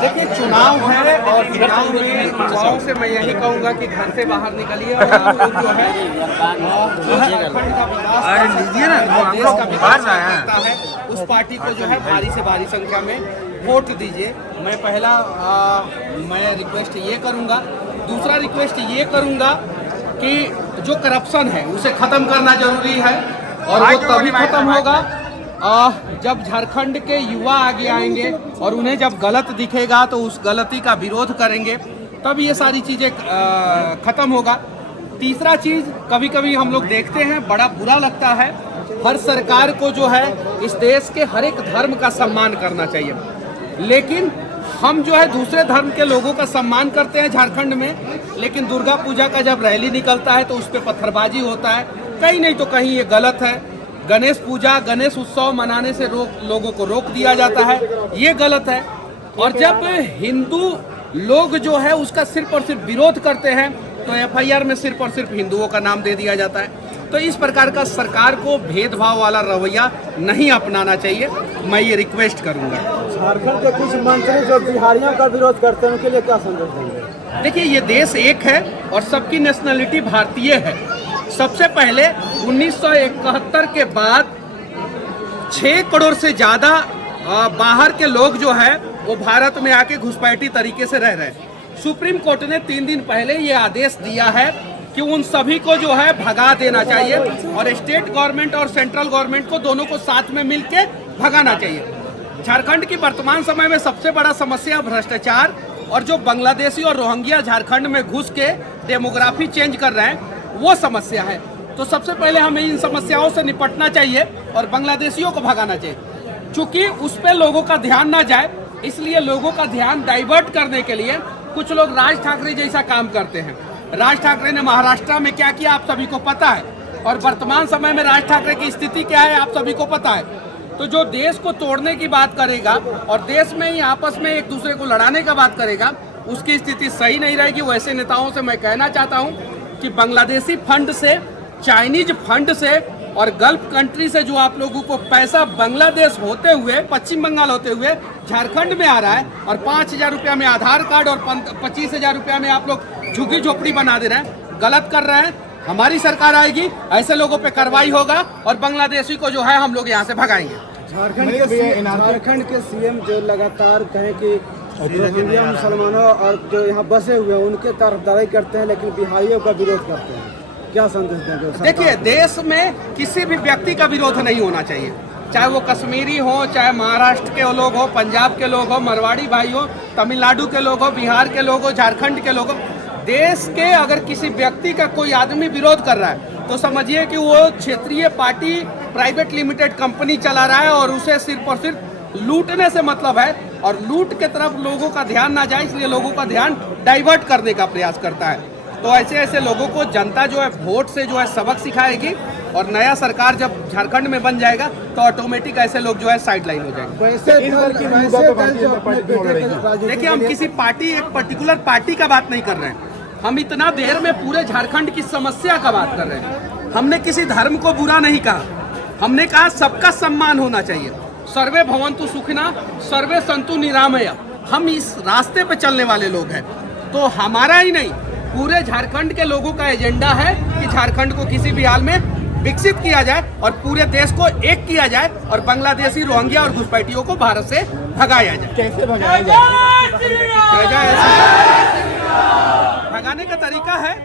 देखिए चुनाव है और चुनाव में युवाओं से मैं यही कहूँगा कि घर से बाहर निकलिए और आप लोग जो है झारखंड का विकास और देश का विकास करता है उस पार्टी को जो है भारी से भारी संख्या में वोट दीजिए। मैं पहला मैं रिक्वेस्ट ये करूँगा। दूसरा रिक्वेस्ट ये करूँगा कि जो करप्शन है उसे ख़त्म करना जरूरी है और वो तभी ख़त्म होगा जब झारखंड के युवा आगे आएंगे और उन्हें जब गलत दिखेगा तो उस गलती का विरोध करेंगे, तब ये सारी चीज़ें ख़त्म होगा। तीसरा चीज़ कभी कभी हम लोग देखते हैं, बड़ा बुरा लगता है, हर सरकार को जो है इस देश के हर एक धर्म का सम्मान करना चाहिए, लेकिन हम जो है दूसरे धर्म के लोगों का सम्मान करते हैं झारखंड में, लेकिन दुर्गा पूजा का जब रैली निकलता है तो उस पर पत्थरबाजी होता है। कहीं नहीं तो कहीं ये गलत है। गणेश पूजा, गणेश उत्सव मनाने से लोगों को रोक दिया जाता है, ये गलत है। और जब हिंदू लोग जो है उसका सिर्फ और सिर्फ विरोध करते हैं तो एफआईआर में सिर्फ और सिर्फ हिंदुओं का नाम दे दिया जाता है। तो इस प्रकार का सरकार को भेदभाव वाला रवैया नहीं अपनाना चाहिए, मैं ये रिक्वेस्ट करूंगा। झारखंड के कुछ मंत्री जो बिहारियों का विरोध करते हैं उनके लिए क्या संदेश देंगे? देखिए ये देश एक है और सबकी नेशनलिटी भारतीय है। सबसे पहले 1971 के बाद 6 करोड़ से ज़्यादा बाहर के लोग जो है वो भारत में आके घुसपैठी तरीके से रह रहे हैं। सुप्रीम कोर्ट ने 3 दिन पहले ये आदेश दिया है कि उन सभी को जो है भगा देना चाहिए और स्टेट गवर्नमेंट और सेंट्रल गवर्नमेंट को दोनों को साथ में मिलके भगाना चाहिए। झारखंड की वर्तमान समय में सबसे बड़ा समस्या भ्रष्टाचार और जो बांग्लादेशी और रोहिंग्या झारखंड में घुस के डेमोग्राफी चेंज कर रहे हैं वो समस्या है। तो सबसे पहले हमें इन समस्याओं से निपटना चाहिए और बांग्लादेशियों को भगाना चाहिए। चूंकि उस पर लोगों का ध्यान ना जाए, इसलिए लोगों का ध्यान डाइवर्ट करने के लिए कुछ लोग राज ठाकरे जैसा काम करते हैं। राज ठाकरे ने महाराष्ट्र में क्या किया आप सभी को पता है, और वर्तमान समय में राज ठाकरे की स्थिति क्या है आप सभी को पता है। तो जो देश को तोड़ने की बात करेगा और देश में ही आपस में एक दूसरे को लड़ाने का बात करेगा, उसकी स्थिति सही नहीं रहेगी। वैसे नेताओं से मैं कहना चाहता हूँ कि बांग्लादेशी फंड से, चाइनीज फंड से और गल्फ कंट्री से जो आप लोगों को पैसा बांग्लादेश होते हुए, पश्चिम बंगाल होते हुए झारखंड में आ रहा है और 5,000 रुपया में आधार कार्ड और 25,000 रुपया में आप लोग झुग्गी झोपड़ी बना दे रहे हैं, गलत कर रहे हैं। हमारी सरकार आएगी, ऐसे लोगों पे कार्रवाई होगा और बांग्लादेशी को जो है हम लोग यहाँ से भगाएंगे। झारखंड के सीएम जो लगातार कहें कि रोहिंग्या मुसलमानों और जो यहाँ बसे हुए हैं उनके तरफदारी करते हैं, लेकिन बिहारियों का विरोध करते हैं, क्या संदेश देंगे? देखिए देश में किसी भी व्यक्ति का विरोध नहीं होना चाहिए, चाहे वो कश्मीरी हो, चाहे महाराष्ट्र के लोग हो, पंजाब के लोग हो, मरवाड़ी भाई हो, तमिलनाडु के लोग हो, बिहार के लोग हो, झारखंड के लोग हो। देश के अगर किसी व्यक्ति का कोई आदमी विरोध कर रहा है तो समझिए कि वो क्षेत्रीय पार्टी प्राइवेट लिमिटेड कंपनी चला रहा है और उसे सिर्फ और सिर्फ लूटने से मतलब है और लूट के तरफ लोगों का ध्यान ना जाए, इसलिए लोगों का ध्यान डाइवर्ट करने का प्रयास करता है। तो ऐसे ऐसे लोगों को जनता जो है वोट से जो है सबक सिखाएगी और नया सरकार जब झारखंड में बन जाएगा तो ऑटोमेटिक ऐसे लोग जो है साइड लाइन हो जाएंगे। देखिए हम किसी पार्टी, एक पर्टिकुलर पार्टी का बात नहीं कर रहे हैं, हम इतना देर में पूरे झारखंड की समस्या का बात कर रहे हैं। हमने किसी धर्म को बुरा नहीं कहा, हमने कहा सबका सम्मान होना चाहिए। सर्वे भवन्तु सुखिनः सर्वे सन्तु निरामया। हम इस रास्ते पे चलने वाले लोग हैं, तो हमारा ही नहीं पूरे झारखंड के लोगों का एजेंडा है कि झारखंड को किसी भी हाल में विकसित किया जाए और पूरे देश को एक किया जाए और बांग्लादेशी, रोहिंग्या और घुसपैठियों को भारत से भगाया जाए। कैसे भगाया जाए? भगाने का तरीका है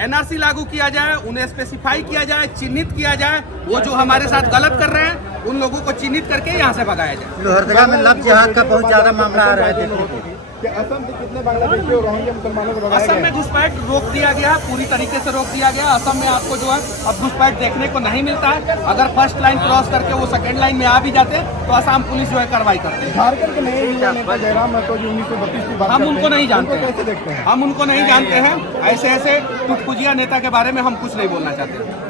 एनआरसी लागू किया जाए, उन्हें स्पेसिफाई किया जाए, चिन्हित किया जाए, वो जो हमारे साथ गलत कर रहे हैं उन लोगों को चिन्हित करके यहाँ से भगाया जाए। लोहरदगा में लव जिहाद का बहुत ज्यादा मामला आ रहा है। असम से कितने बांग्लादेशी और रोहिंग्या मुसलमानों को भगाया असम गया? में घुसपैठ रोक दिया गया, पूरी तरीके से रोक दिया गया। असम में आपको जो है अब घुसपैठ देखने को नहीं मिलता है। अगर फर्स्ट लाइन क्रॉस करके वो सेकेंड लाइन में आ भी जाते हैं तो असम पुलिस जो है कार्रवाई करते हैं। झारखंड के नए युवा नेता जयराम महतो जी 1932 की बात हम उनको नहीं जानते कैसे देखते हैं? हम उनको नहीं जानते हैं। ऐसे ऐसे टुटपुजिया नेता के बारे में हम कुछ नहीं बोलना चाहते।